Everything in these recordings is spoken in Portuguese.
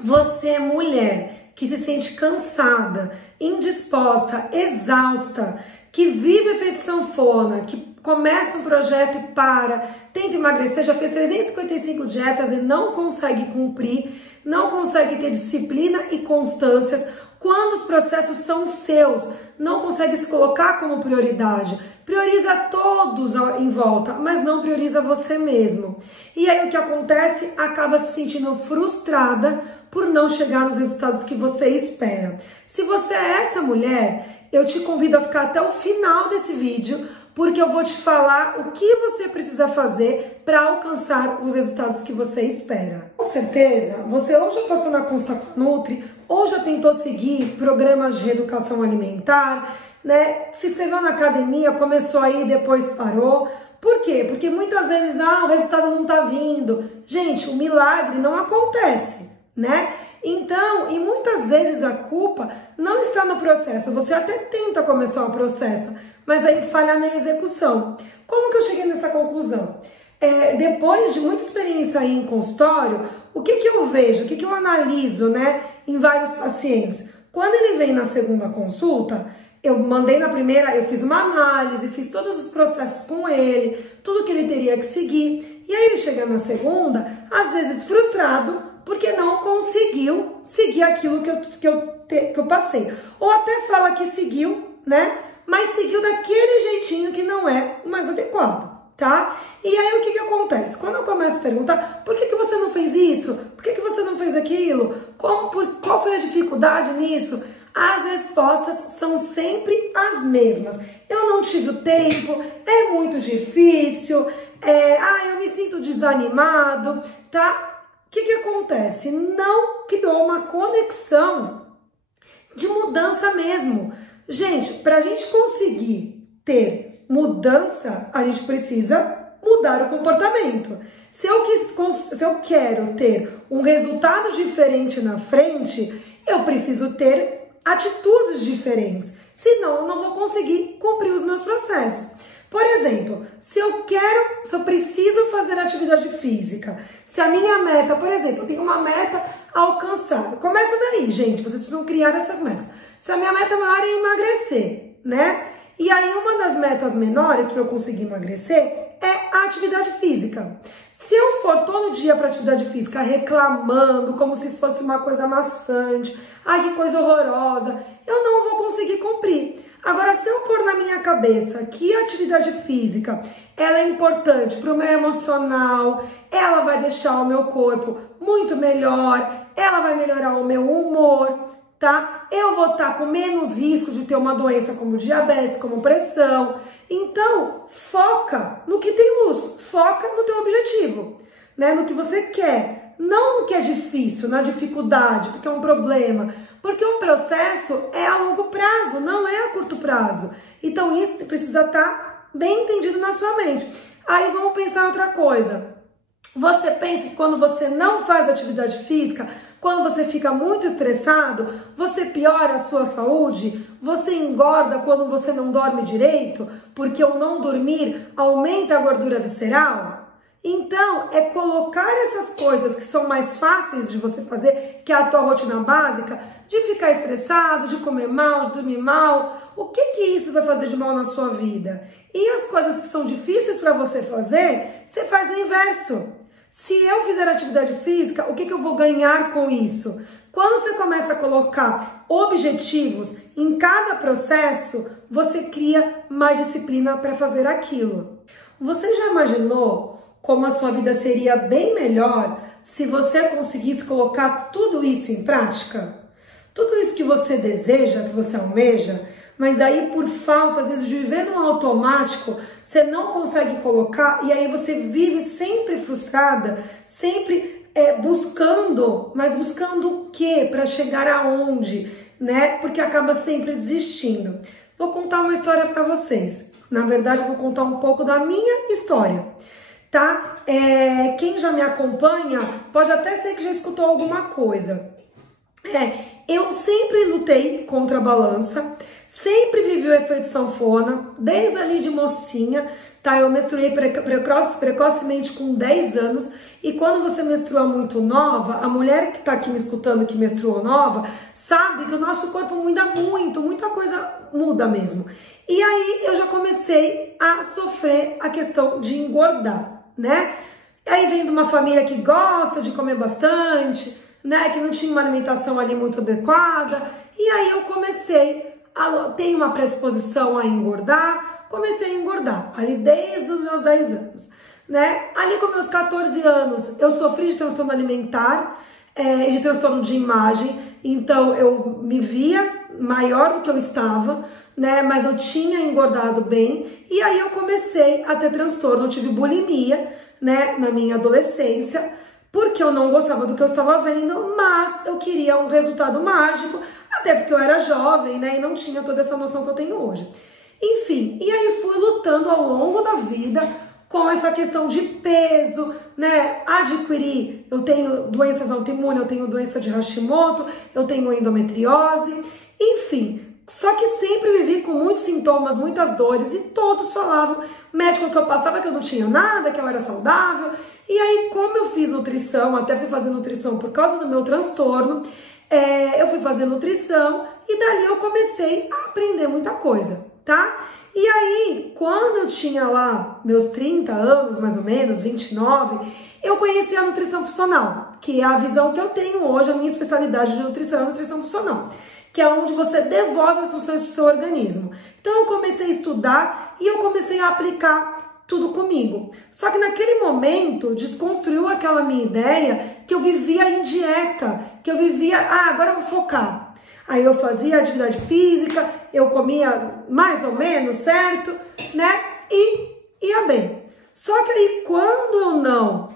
Você é mulher que se sente cansada, indisposta, exausta, que vive efeito sanfona, que começa um projeto e para, tenta emagrecer, já fez 355 dietas e não consegue cumprir, não consegue ter disciplina e constâncias, quando os processos são seus, não consegue se colocar como prioridade. Prioriza todos em volta, mas não prioriza você mesmo. E aí o que acontece? Acaba se sentindo frustrada por não chegar nos resultados que você espera. Se você é essa mulher, eu te convido a ficar até o final desse vídeo, porque eu vou te falar o que você precisa fazer para alcançar os resultados que você espera. Com certeza, você ou já passou na consulta com a Nutri, ou já tentou seguir programas de reeducação alimentar, né? Se inscreveu na academia, começou aí, depois parou. Por quê? Porque muitas vezes, o resultado não tá vindo. Gente, o milagre não acontece, né? Então, e muitas vezes a culpa não está no processo. Você até tenta começar o processo, mas aí falha na execução. Como que eu cheguei nessa conclusão? Depois de muita experiência aí em consultório, o que eu vejo, o que eu analiso, né, em vários pacientes? Quando ele vem na segunda consulta, eu mandei na primeira, eu fiz uma análise, fiz todos os processos com ele, tudo que ele teria que seguir. E aí ele chega na segunda, às vezes frustrado, porque não conseguiu seguir aquilo que eu passei. Ou até fala que seguiu, né? Mas seguiu daquele jeitinho que não é o mais adequado, tá? E aí o que acontece? Quando eu começo a perguntar, por que você não fez isso? Por que você não fez aquilo? Qual foi a dificuldade nisso? As respostas são sempre as mesmas. Eu não tive o tempo, é muito difícil, eu me sinto desanimado, tá? O que acontece? Não criou uma conexão de mudança mesmo. Gente, para a gente conseguir ter mudança, a gente precisa mudar o comportamento. Se eu quero ter um resultado diferente na frente, eu preciso ter atitudes diferentes. Senão, eu não vou conseguir cumprir os meus processos. Por exemplo, se eu preciso fazer atividade física, se a minha meta, por exemplo, eu tenho uma meta a alcançar. Começa daí, gente, vocês precisam criar essas metas. Se a minha meta maior é emagrecer, né? E aí uma das metas menores para eu conseguir emagrecer é a atividade física. Se eu for todo dia para atividade física reclamando, como se fosse uma coisa maçante, que coisa horrorosa, eu não vou conseguir cumprir. Agora, se eu pôr na minha cabeça que a atividade física ela é importante para o meu emocional, ela vai deixar o meu corpo muito melhor, ela vai melhorar o meu humor, tá? Eu vou estar com menos risco de ter uma doença como diabetes, como pressão. Então, foca no que tem luz, foca no teu objetivo, né? No que você quer, não no que é difícil, na dificuldade, porque é um problema. Porque o processo é a longo prazo, não é a curto prazo. Então, isso precisa estar bem entendido na sua mente. Aí, vamos pensar em outra coisa. Você pensa que quando você não faz atividade física, quando você fica muito estressado, você piora a sua saúde? Você engorda quando você não dorme direito? Porque o não dormir aumenta a gordura visceral? Então, é colocar essas coisas que são mais fáceis de você fazer, que é a tua rotina básica, de ficar estressado, de comer mal, de dormir mal. O que isso vai fazer de mal na sua vida? E as coisas que são difíceis para você fazer, você faz o inverso. Se eu fizer atividade física, o que eu vou ganhar com isso? Quando você começa a colocar objetivos em cada processo, você cria mais disciplina para fazer aquilo. Você já imaginou como a sua vida seria bem melhor se você conseguisse colocar tudo isso em prática? Tudo isso que você deseja, que você almeja, mas aí por falta, às vezes, de viver no automático, você não consegue colocar e aí você vive sempre frustrada, sempre buscando, mas buscando o quê? Para chegar aonde, né? Porque acaba sempre desistindo. Vou contar uma história para vocês. Na verdade, eu vou contar um pouco da minha história, tá? Quem já me acompanha pode até ser que já escutou alguma coisa. Eu sempre lutei contra a balança, sempre vivi o efeito sanfona, desde ali de mocinha, tá? Eu menstruei precocemente com 10 anos, e quando você menstrua muito nova, a mulher que tá aqui me escutando que menstruou nova, sabe que o nosso corpo muda muito, muita coisa muda mesmo. E aí eu já comecei a sofrer a questão de engordar, né? Aí vem de uma família que gosta de comer bastante, né? Que não tinha uma alimentação ali muito adequada, e aí eu comecei tenho uma predisposição a engordar, comecei a engordar, ali desde os meus 10 anos, né? Ali com meus 14 anos, eu sofri de transtorno alimentar e de transtorno de imagem, então eu me via maior do que eu estava, né? Mas eu tinha engordado bem, e aí eu comecei a ter transtorno, eu tive bulimia, né? Na minha adolescência, porque eu não gostava do que eu estava vendo, mas eu queria um resultado mágico, até porque eu era jovem, né, e não tinha toda essa noção que eu tenho hoje. Enfim, e aí fui lutando ao longo da vida com essa questão de peso, né, adquirir, eu tenho doenças autoimunes, eu tenho doença de Hashimoto, eu tenho endometriose, enfim. Só que sempre vivi com muitos sintomas, muitas dores, e todos falavam, médico que eu passava que eu não tinha nada, que eu era saudável. E aí, como eu fiz nutrição, até fui fazer nutrição por causa do meu transtorno, eu fui fazer nutrição e dali eu comecei a aprender muita coisa, tá? E aí, quando eu tinha lá meus 30 anos, mais ou menos, 29, eu conheci a nutrição funcional, que é a visão que eu tenho hoje, a minha especialidade de nutrição é a nutrição funcional, que é onde você devolve as funções para o seu organismo. Então eu comecei a estudar e eu comecei a aplicar tudo comigo. Só que naquele momento desconstruiu aquela minha ideia que eu vivia em dieta, que eu vivia, agora eu vou focar. Aí eu fazia atividade física, eu comia mais ou menos, certo? Né? E ia bem. Só que aí quando eu não,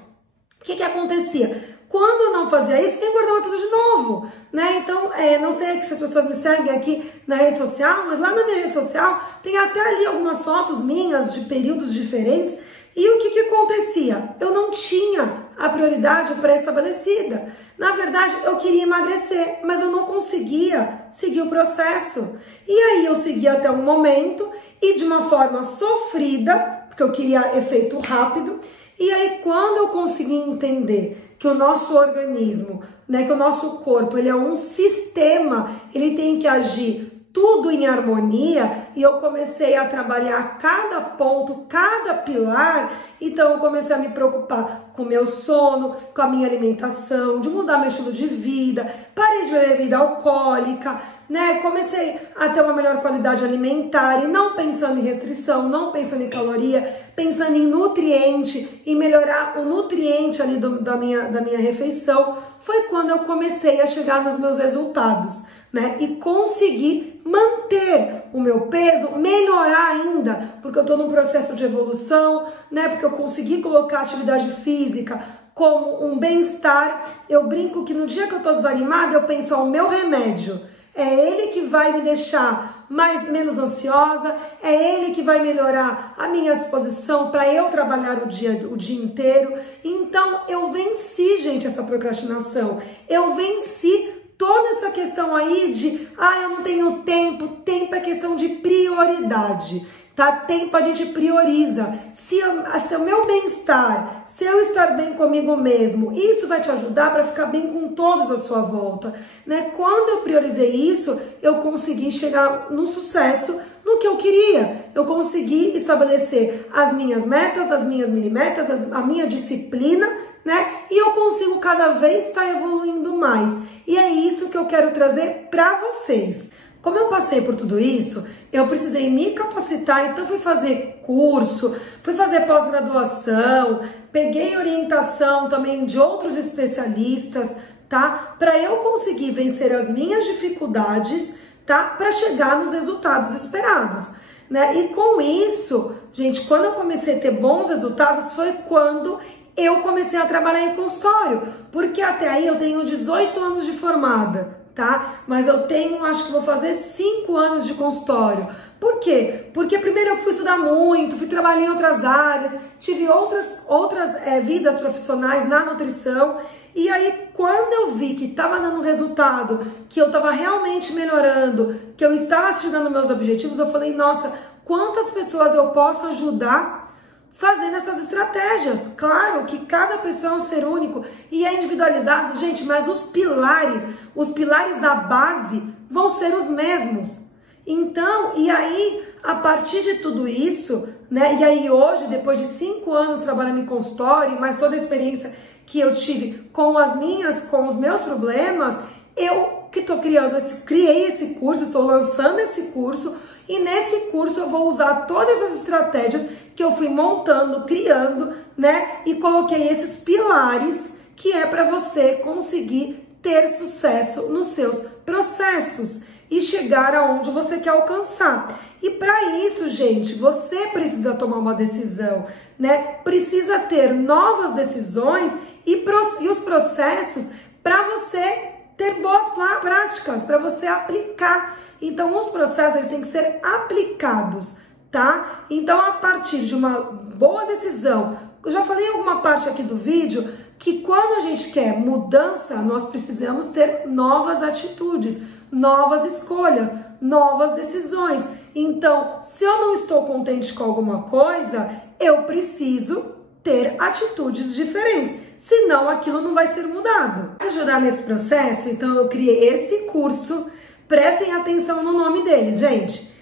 o que acontecia? Quando eu não fazia isso, eu engordava tudo de novo, né? Então, não sei se as pessoas me seguem aqui na rede social, mas lá na minha rede social tem até ali algumas fotos minhas de períodos diferentes. E o que acontecia? Eu não tinha a prioridade pré-estabelecida. Na verdade, eu queria emagrecer, mas eu não conseguia seguir o processo. E aí eu segui até um momento e de uma forma sofrida, porque eu queria efeito rápido. E aí quando eu consegui entender que o nosso organismo, né, que o nosso corpo, ele é um sistema, ele tem que agir tudo em harmonia, e eu comecei a trabalhar cada ponto, cada pilar, então eu comecei a me preocupar com o meu sono, com a minha alimentação, de mudar meu estilo de vida, parei de beber bebida alcoólica, né? Comecei a ter uma melhor qualidade alimentar e não pensando em restrição, não pensando em caloria, pensando em nutriente e melhorar o nutriente ali da minha refeição. Foi quando eu comecei a chegar nos meus resultados, né? E consegui manter o meu peso, melhorar ainda, porque eu tô num processo de evolução, né? Porque eu consegui colocar a atividade física como um bem-estar. Eu brinco que no dia que eu tô desanimada, eu penso, o meu remédio é ele que vai me deixar menos ansiosa, é ele que vai melhorar a minha disposição para eu trabalhar o dia inteiro. Então eu venci, gente, essa procrastinação. Eu venci toda essa questão aí de, eu não tenho tempo. Tempo é questão de prioridade, tá? Tempo a gente prioriza. Se o meu bem-estar, se eu estar bem comigo mesmo, isso vai te ajudar para ficar bem com todos à sua volta, né? Quando eu priorizei isso, eu consegui chegar no sucesso, no que eu queria. Eu consegui estabelecer as minhas metas, as minhas mini-metas, a minha disciplina, né? E eu consigo cada vez estar evoluindo mais. E é isso que eu quero trazer para vocês. Como eu passei por tudo isso, eu precisei me capacitar, então fui fazer curso, fui fazer pós-graduação, peguei orientação também de outros especialistas, tá? Para eu conseguir vencer as minhas dificuldades, tá? Para chegar nos resultados esperados, né? E com isso, gente, quando eu comecei a ter bons resultados, foi quando eu comecei a trabalhar em consultório, porque até aí eu tenho 18 anos de formada, tá? Mas eu tenho, acho que vou fazer 5 anos de consultório. Por quê? Porque primeiro eu fui estudar muito, fui trabalhar em outras áreas, tive outras vidas profissionais na nutrição. E aí, quando eu vi que estava dando resultado, que eu estava realmente melhorando, que eu estava chegando aos meus objetivos, eu falei, nossa, quantas pessoas eu posso ajudar fazendo essas estratégias? Claro que cada pessoa é um ser único e é individualizado, gente, mas os pilares da base vão ser os mesmos. Então, e aí, a partir de tudo isso, né, e aí hoje, depois de 5 anos trabalhando em consultório, mais toda a experiência que eu tive com os meus problemas, eu que estou criei esse curso, estou lançando esse curso, e nesse curso eu vou usar todas as estratégias que eu fui montando, criando, né, e coloquei esses pilares que é para você conseguir ter sucesso nos seus processos e chegar aonde você quer alcançar. E para isso, gente, você precisa tomar uma decisão, né? Precisa ter novas decisões e os processos para você ter boas práticas, para você aplicar. Então, os processos eles têm que ser aplicados, tá? Então, a partir de uma boa decisão, eu já falei em alguma parte aqui do vídeo que quando a gente quer mudança, nós precisamos ter novas atitudes, novas escolhas, novas decisões. Então, se eu não estou contente com alguma coisa, eu preciso ter atitudes diferentes, senão aquilo não vai ser mudado. Para ajudar nesse processo, então eu criei esse curso, prestem atenção no nome dele, gente.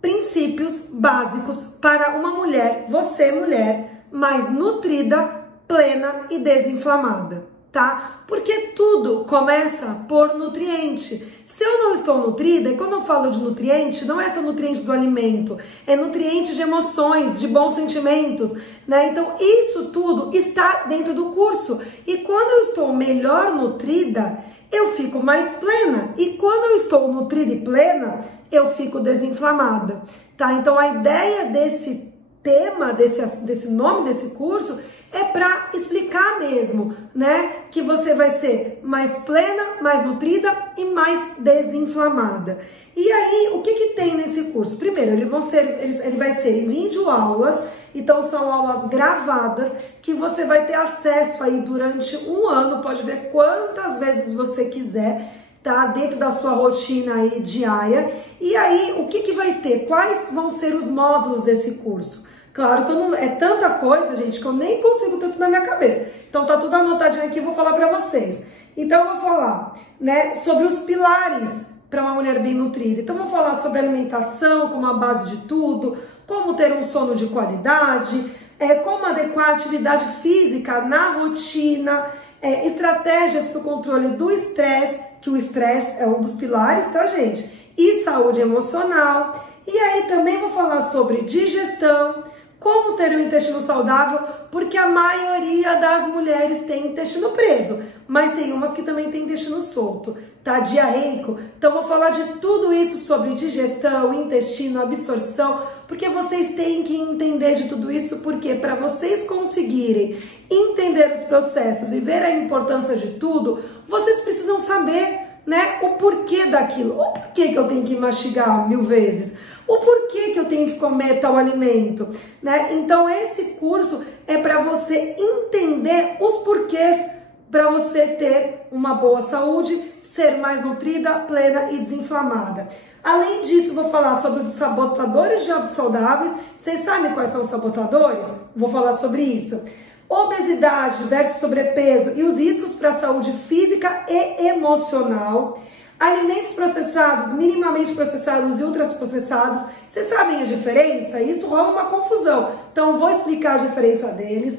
Princípios básicos para uma mulher, você mulher, mais nutrida, plena e desinflamada, tá? Porque tudo começa por nutriente. Se eu não estou nutrida, e quando eu falo de nutriente, não é só nutriente do alimento, é nutriente de emoções, de bons sentimentos, né? Então, isso tudo está dentro do curso. E quando eu estou melhor nutrida, eu fico mais plena. E quando eu estou nutrida e plena, eu fico desinflamada, tá? Então, a ideia desse tema, desse nome desse curso, é para explicar mesmo, né, que você vai ser mais plena, mais nutrida e mais desinflamada. E aí, o que tem nesse curso? Primeiro, ele vai ser em videoaulas, então são aulas gravadas que você vai ter acesso aí durante 1 ano, pode ver quantas vezes você quiser, tá? Dentro da sua rotina aí diária. E aí, o que vai ter? Quais vão ser os módulos desse curso? Claro que é tanta coisa, gente, que eu nem consigo tanto na minha cabeça. Então tá tudo anotadinho aqui, eu vou falar pra vocês. Então eu vou falar, né, sobre os pilares para uma mulher bem nutrida. Então eu vou falar sobre alimentação como a base de tudo, como ter um sono de qualidade, como adequar a atividade física na rotina, estratégias para o controle do estresse, que o estresse é um dos pilares, tá, gente? E saúde emocional. E aí também vou falar sobre digestão, como ter um intestino saudável, porque a maioria das mulheres tem intestino preso, mas tem umas que também tem intestino solto, tá? Diarreico. Então, vou falar de tudo isso sobre digestão, intestino, absorção, porque vocês têm que entender de tudo isso, porque para vocês conseguirem entender os processos e ver a importância de tudo, vocês precisam saber, né, o porquê daquilo, o porquê que eu tenho que mastigar 1000 vezes, o porquê que eu tenho que comer tal alimento, né? Então esse curso é para você entender os porquês para você ter uma boa saúde, ser mais nutrida, plena e desinflamada. Além disso, vou falar sobre os sabotadores de hábitos saudáveis. Vocês sabem quais são os sabotadores? Vou falar sobre isso. Obesidade versus sobrepeso e os riscos para a saúde física e emocional. Alimentos processados, minimamente processados e ultraprocessados. Vocês sabem a diferença? Isso rola uma confusão. Então, eu vou explicar a diferença deles.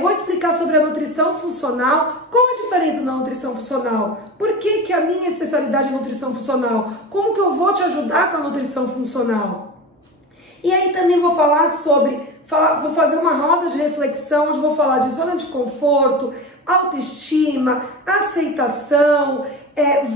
Vou explicar sobre a nutrição funcional. Qual a diferença da nutrição funcional? Por que a minha especialidade é nutrição funcional? Como que eu vou te ajudar com a nutrição funcional? E aí também vou falar vou fazer uma roda de reflexão, onde vou falar de zona de conforto, autoestima, aceitação,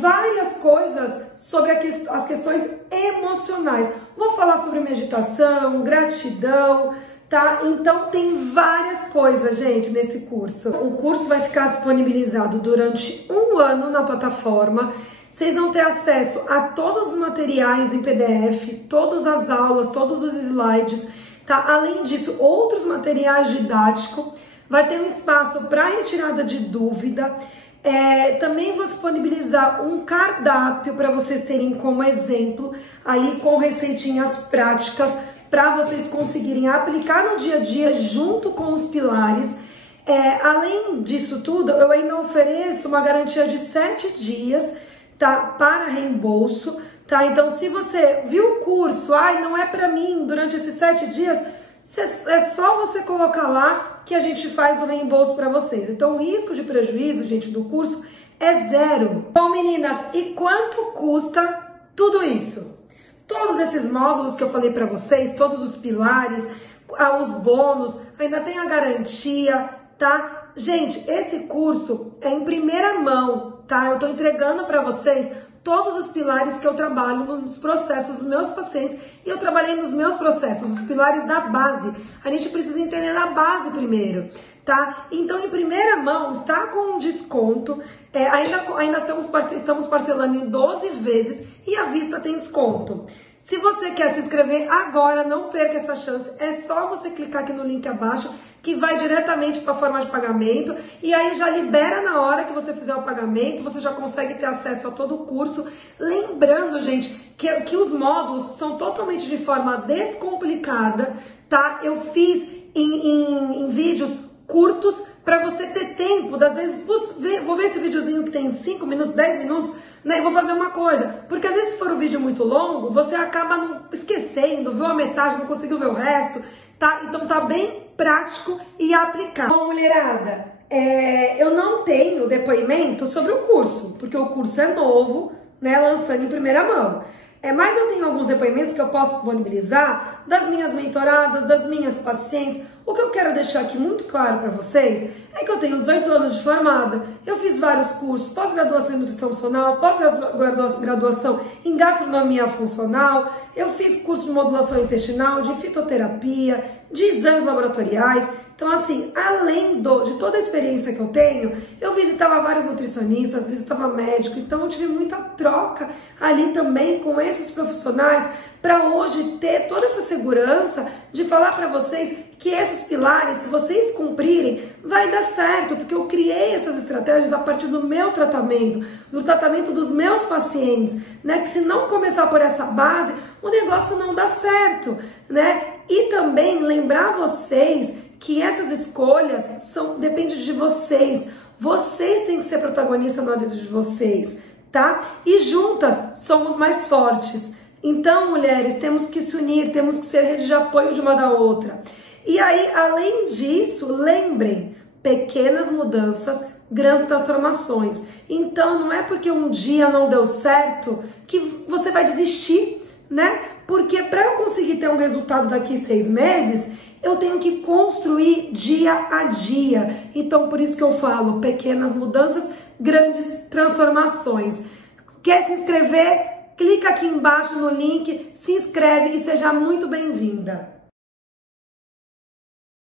várias coisas sobre as questões emocionais. Vou falar sobre meditação, gratidão, tá? Então tem várias coisas, gente, nesse curso. O curso vai ficar disponibilizado durante 1 ano na plataforma. Vocês vão ter acesso a todos os materiais em PDF, todas as aulas, todos os slides, tá? Além disso, outros materiais didáticos. Vai ter um espaço para retirada de dúvida. Também vou disponibilizar um cardápio para vocês terem como exemplo, ali com receitinhas práticas, para vocês conseguirem aplicar no dia a dia junto com os pilares. Além disso tudo, eu ainda ofereço uma garantia de 7 dias, tá, para reembolso, tá? Então, se você viu o curso, não é para mim durante esses 7 dias, é só você colocar lá que a gente faz o reembolso para vocês. Então, o risco de prejuízo, gente, do curso é 0. Bom, meninas, e quanto custa tudo isso? Todos esses módulos que eu falei para vocês, todos os pilares, os bônus, ainda tem a garantia, tá? Gente, esse curso é em primeira mão, tá? Eu tô entregando para vocês todos os pilares que eu trabalho nos processos dos meus pacientes, e eu trabalhei nos meus processos, os pilares da base. A gente precisa entender a base primeiro, tá? Então, em primeira mão, está com um desconto, ainda estamos parcelando em 12 vezes e à vista tem desconto. Se você quer se inscrever agora, não perca essa chance, é só você clicar aqui no link abaixo, que vai diretamente para a forma de pagamento, e aí já libera na hora que você fizer o pagamento, você já consegue ter acesso a todo o curso. Lembrando, gente, que os módulos são totalmente de forma descomplicada, tá? Eu fiz em vídeos curtos, para você ter tempo, às vezes, vou ver esse videozinho que tem 5 minutos, 10 minutos, né, e vou fazer uma coisa, porque às vezes se for um vídeo muito longo, você acaba esquecendo, viu a metade, não conseguiu ver o resto, tá? Então tá bem prático e aplicável. Bom, mulherada, eu não tenho depoimento sobre o curso, porque o curso é novo, né, lançando em primeira mão. Mas eu tenho alguns depoimentos que eu posso disponibilizar das minhas mentoradas, das minhas pacientes. O que eu quero deixar aqui muito claro para vocês é que eu tenho 18 anos de formada, eu fiz vários cursos, pós-graduação em nutrição funcional, pós-graduação em gastronomia funcional, eu fiz curso de modulação intestinal, de fitoterapia, de exames laboratoriais. Então, assim, além de toda a experiência que eu tenho, eu visitava vários nutricionistas, visitava médico, então eu tive muita troca ali também com esses profissionais para hoje ter toda essa segurança de falar para vocês que esses pilares, se vocês cumprirem, vai dar certo, porque eu criei essas estratégias a partir do meu tratamento, do tratamento dos meus pacientes, né? Que se não começar por essa base, o negócio não dá certo, né? E também lembrar vocês que essas escolhas dependem de vocês. Vocês têm que ser protagonistas na vida de vocês, tá? E juntas somos mais fortes. Então, mulheres, temos que se unir, temos que ser rede de apoio de uma da outra. E aí, além disso, lembrem, pequenas mudanças, grandes transformações. Então, não é porque um dia não deu certo que você vai desistir, né? Porque para eu conseguir ter um resultado daqui a 6 meses, eu tenho que construir dia a dia. Então, por isso que eu falo, pequenas mudanças, grandes transformações. Quer se inscrever? Clica aqui embaixo no link, se inscreve e seja muito bem-vinda.